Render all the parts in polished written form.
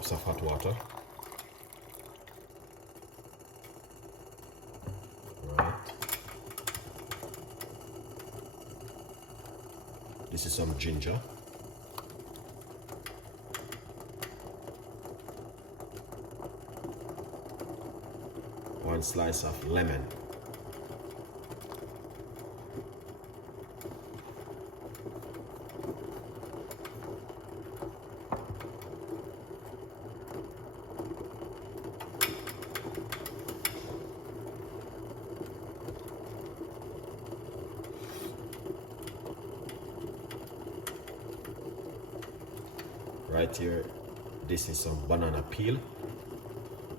cups of hot water. Right. This is some ginger. One slice of lemon. Right here, this is some banana peel.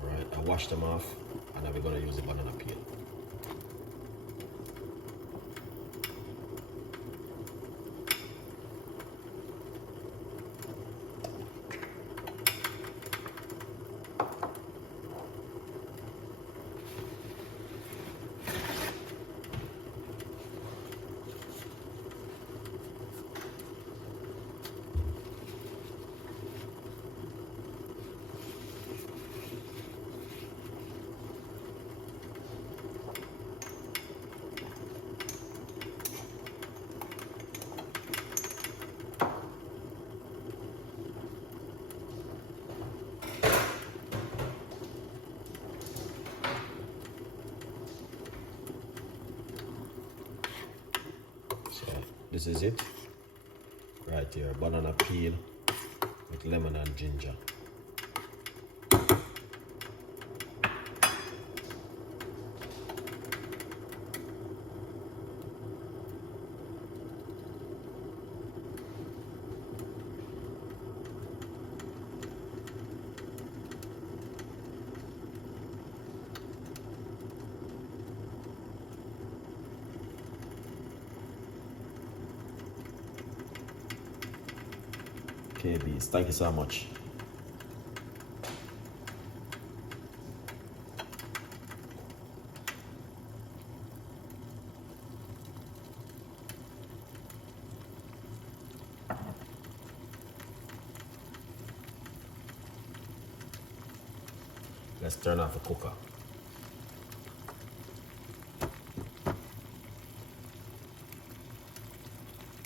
Right, I washed them off, and now we're gonna use the banana peel. This is it, right here, banana peel with lemon and ginger. Okay, bees, thank you so much. Let's turn off the cooker.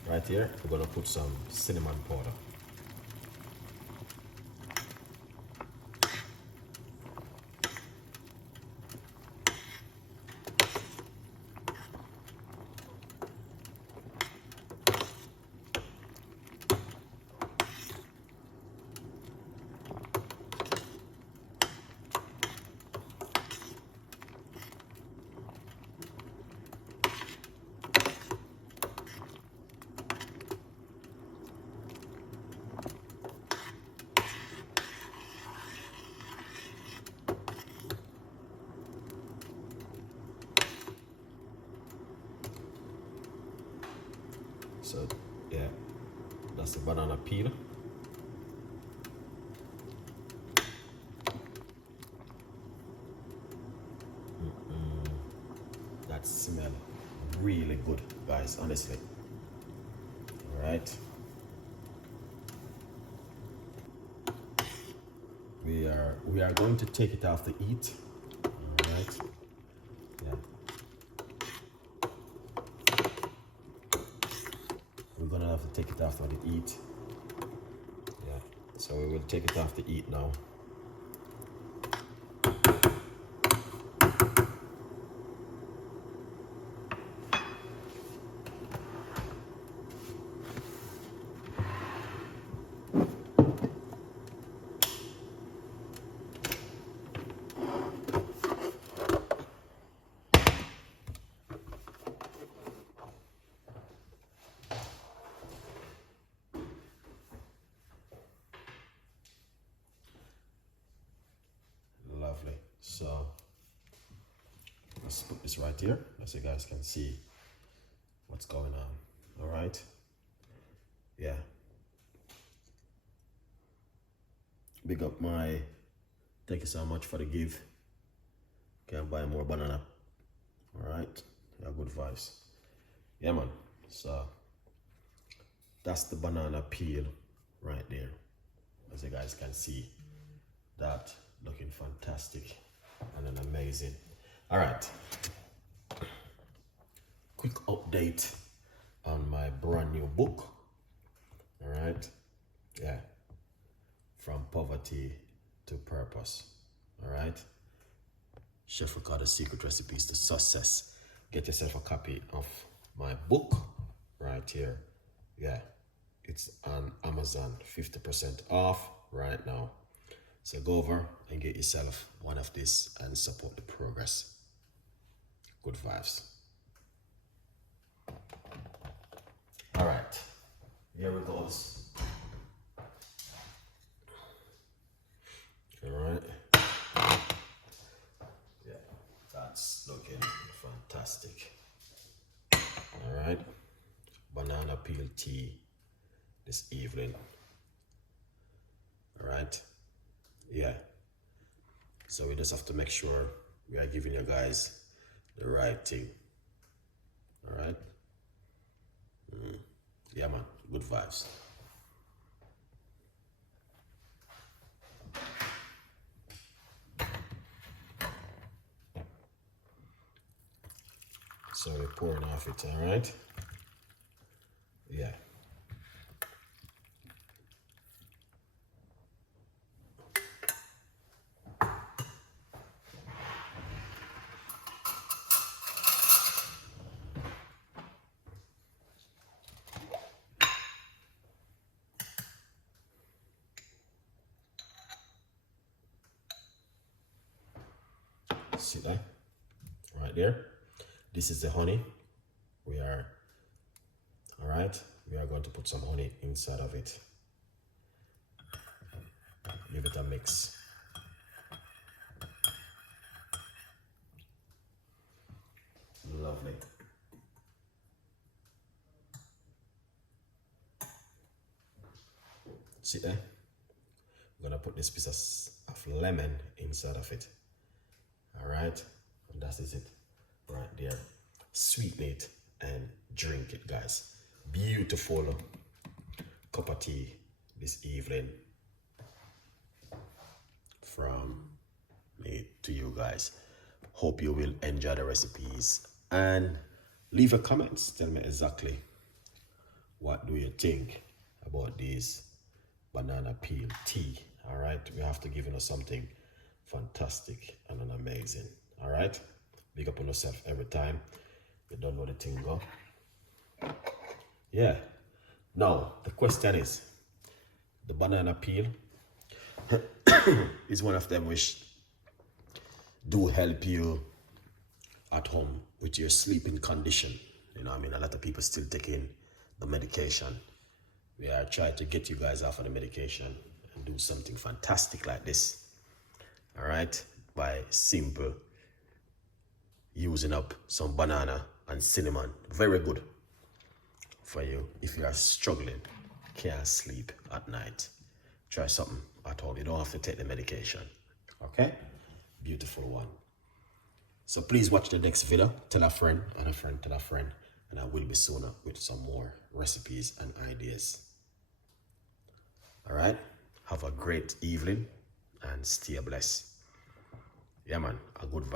Right here, we're gonna put some cinnamon powder. So yeah, that's the banana peel. That smells really good, guys, honestly. All right. We are going to take it off the heat. All right. Yeah. We're gonna have to take it off the heat. Yeah. So we will take it off the heat now. Lovely. So let's put this right here as you guys can see what's going on. All right. Yeah. Big up my, thank you so much for the give. Can buy more banana. All right. Yeah, good vibes. Yeah, man. So that's the banana peel right there, as you guys can see. that. Looking fantastic and an amazing. All right. Quick update on my brand new book. All right. Yeah. From Poverty to Purpose. All right. Chef Ricardo's Secret Recipes to Success. Get yourself a copy of my book right here. Yeah. It's on Amazon, 50% off right now. So go over and get yourself one of these and support the progress. Good vibes. All right, here we go. All right. Yeah, that's looking fantastic. All right, banana peel tea this evening. All right. Yeah, so we just have to make sure we are giving you guys the right thing. All right. Yeah, man, good vibes. So we're pouring off it. All right. Yeah. See that? Right there. This is the honey. We are, all right, we are going to put some honey inside of it. Give it a mix. Lovely. See there? I'm gonna put this piece of lemon inside of it. All right, and that is it right there. Sweeten it and drink it, guys. Beautiful cup of tea this evening from me to you guys. Hope you will enjoy the recipes and leave a comments. Tell me exactly what do you think about this banana peel tea. All right, we have to give you something fantastic and an amazing. All right, big up on yourself every time. You don't know the thing go. Yeah. Now the question is, the banana peel is one of them which do help you at home with your sleeping condition. You know what I mean? A lot of people still taking the medication. We are trying to get you guys off of the medication and do something fantastic like this. All right, by simple using up some banana and cinnamon. Very good for you if you are struggling, can't sleep at night. Try something at all. You don't have to take the medication. Okay, beautiful one. So please watch the next video. Tell a friend and a friend tell a friend, and I will be soon up with some more recipes and ideas. All right, have a great evening and stay blessed. Yeah, man, a good vibe.